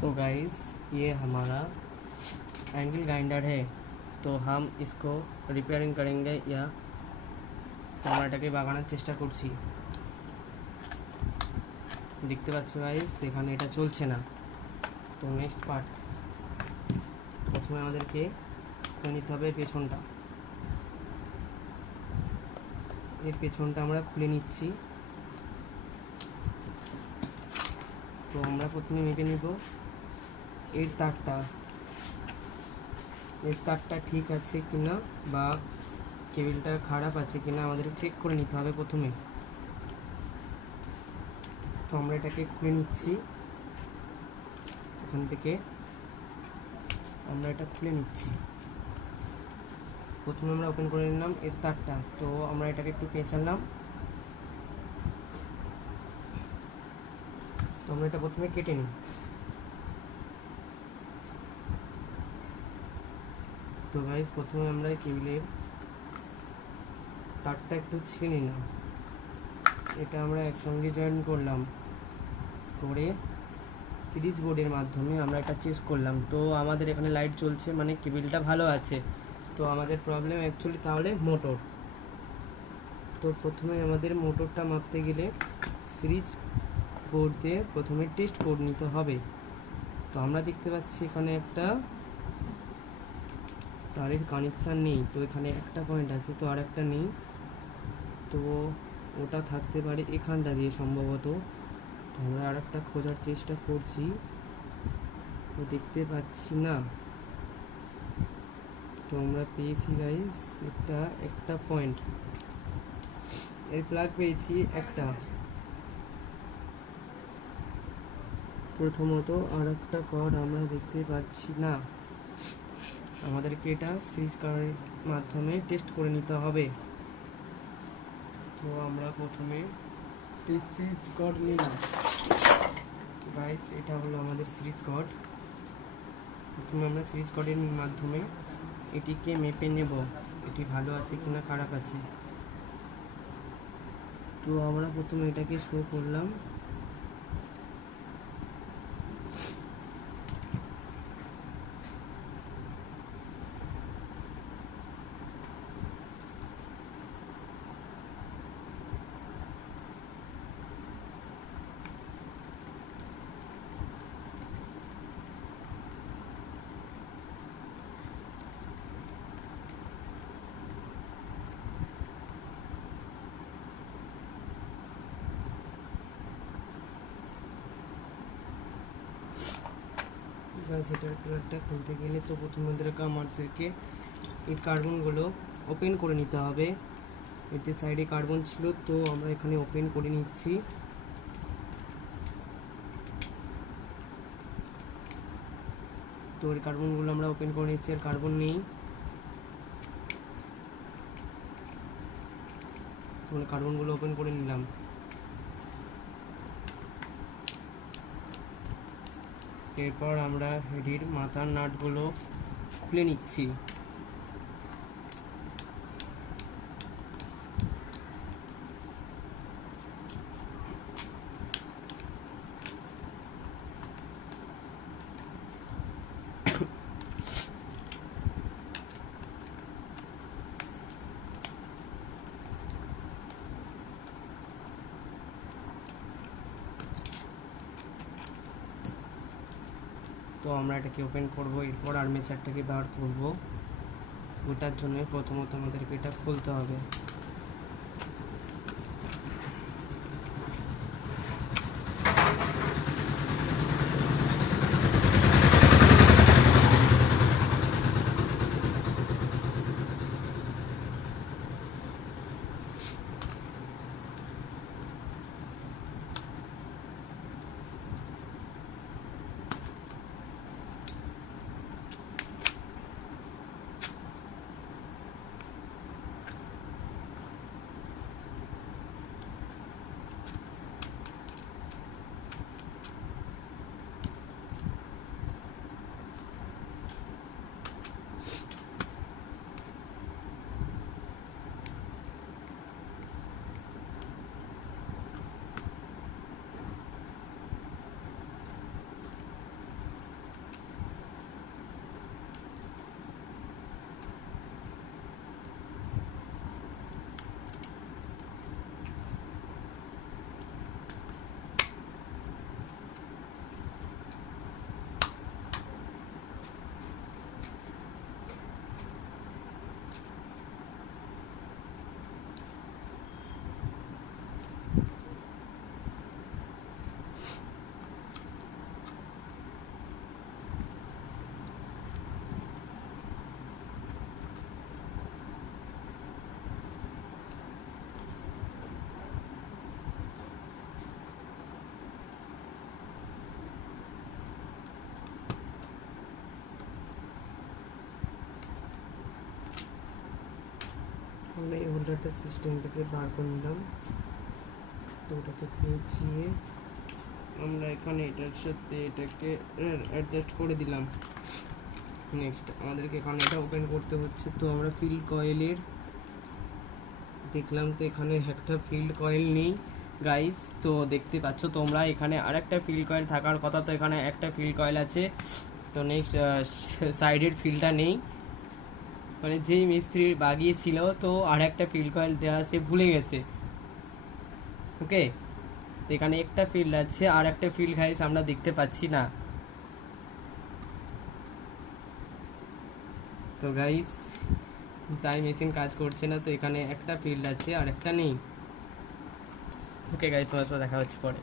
So guys, ये हमारा angle grinder है। तो हम इसको रिपेयरिंग करेंगे या আমরা এটাকে বাগানোর চেষ্টা করছি। দেখতে পাচ্ছ গাইস, এখানে এটা চলছে না। তো নেক্সট পার্ট, প্রথমে আমাদেরকে খুলে নিতে হবে পেছনটা। এর পেছনটা আমরা খুলে নিচ্ছি। তো আমরা প্রথমে মেপে নিব এর তারটা ঠিক আছে কিনা বা কেবিলটা খারাপ আছে কিনা আমাদের চেক করে নিতে হবে প্রথমে। তো আমরা এটাকে খুলে নিচ্ছি, এখান থেকে আমরা এটা খুলে নিচ্ছি। প্রথমে আমরা ওপেন করে নিলাম এর তারটা। তো আমরা এটাকে একটু পেঁচালাম। তো আমরা এটা প্রথমে কেটে নিই। তো গাইস, প্রথমে আমরা কেবিলের তারটা একটু ছিঁড়ে নিলাম। এটা আমরা একসঙ্গে জয়েন করলাম, করে সিরিজ বোর্ডের মাধ্যমে আমরা এটা চেক করলাম। তো আমাদের এখানে লাইট জ্বলছে, মানে কেবিলটা ভালো আছে। তো আমাদের প্রবলেম অ্যাকচুয়ালি তাহলে মোটর। তো প্রথমে আমাদের মোটরটা মাপতে গেলে সিরিজ বোর্ড দিয়ে প্রথমে টেস্ট করে নিতে হবে। তো আমরা দেখতে পাচ্ছি এখানে একটা তারের কানেকশান নেই। তো এখানে একটা পয়েন্ট আছে, তো আর একটা নেই। তো ওটা থাকতে পারে এখানটা দিয়ে সম্ভবত। তো আমরা আর একটা খোঁজার চেষ্টা করছি, তো দেখতে পাচ্ছি না। তো আমরা পেয়েছি গাইস একটা পয়েন্ট, এর প্লাগ পেয়েছি একটা। প্রথমত আর একটা কর্ড আমরা দেখতে পাচ্ছি না। আমাদেরকে এটা সিরিজ কার্ডের মাধ্যমে টেস্ট করে নিতে হবে। তো আমরা প্রথমে সিরিজ কর্ড নিলাম গাইস, এটা হলো আমাদের সিরিজ কর্ড। প্রথমে আমরা সিরিজ কর্ডের মাধ্যমে এটিকে মেপে নেব, এটি ভালো আছে কিনা খারাপ আছে। তো আমরা প্রথমে এটাকে শো করলাম। সেটার প্লাগটা খুলতে গেলে তো প্রথমে আমাদেরকে এই কার্বনগুলো ওপেন করে নিতে হবে। এতে সাইডে কার্বন ছিল, তো আমরা এখানে ওপেন করে নিচ্ছি। তো এই কার্বনগুলো আমরা ওপেন করে নিচ্ছি, আর কার্বন নেই। তো কার্বনগুলো ওপেন করে নিলাম। এরপর আমরা হেডির মাথার নাটগুলো খুলে নিচ্ছি। তো আমরা এটাকে ওপেন করব, এরপর আর্মেচারটাকে বার করব। ওটার জন্য প্রথমত আমাদেরকে এটা খুলতে হবে। হোল্ডারটা সিস্টেম থেকে বার করে নিলাম। তো ওটাকে পেঁচিয়ে আমরা এখানে এটার সাথে এটাকে অ্যাডজাস্ট করে দিলাম। নেক্সট আমাদেরকে এখানে এটা ওপেন করতে হচ্ছে। তো আমরা ফিল্ড কয়েলের দেখলাম, তো এখানে একটা ফিল্ড কয়েল নেই গাইস। তো দেখতে পাচ্ছ তোমরা এখানে আরেকটা ফিল্ড কয়েল থাকার কথা, তো এখানে একটা ফিল্ড কয়েল আছে। তো নেক্সট সাইডের ফিল্ডটা নেই, মানে যেই মিস্ত্রি বাগিয়েছিল তো আর একটা ফিল্ড কয়েল দেওয়া সে ভুলে গেছে। ওকে, তো এখানে একটা ফিল্ড আছে, আর একটা ফিল্ড গাইস আমরা দেখতে পাচ্ছি না। তো গাইস তাই মেশিন কাজ করছে না, তো এখানে একটা ফিল্ড আছে আর একটা নেই। ওকে গাইস, তোমার সাথে দেখা হচ্ছে পরে।